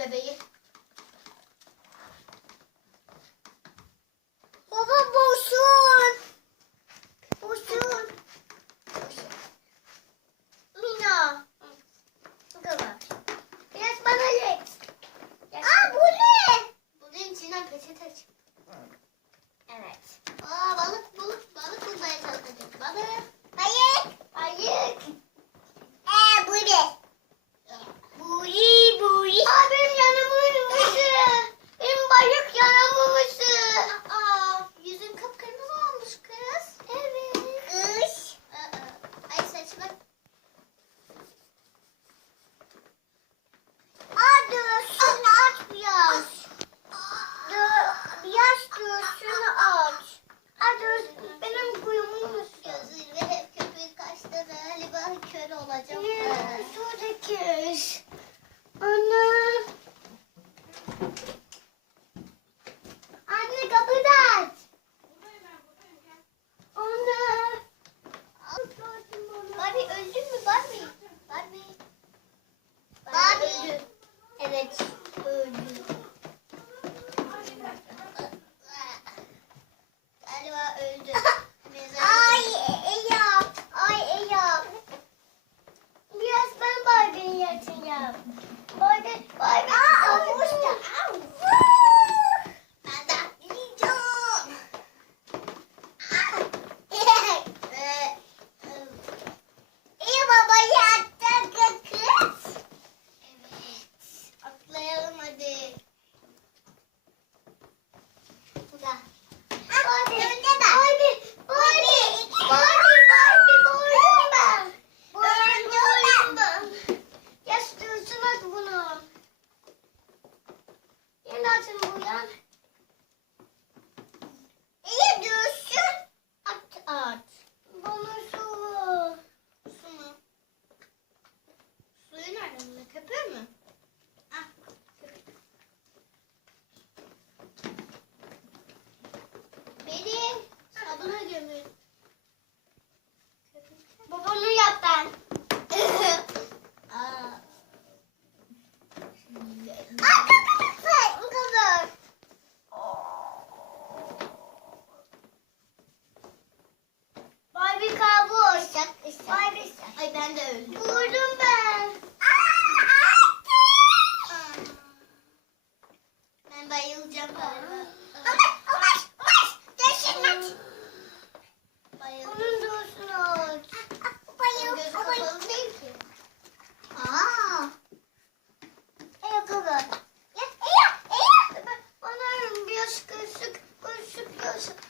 bebeği. Hayır, su döküş. Anne. Vurdum ben. Ben bayılacağım galiba. Onun doğrusu aç. Gözü kapalı değil ki. Aa. Yok yok. Ya, ya, ya. Onların biraz kırışık, kırışık, kırışık.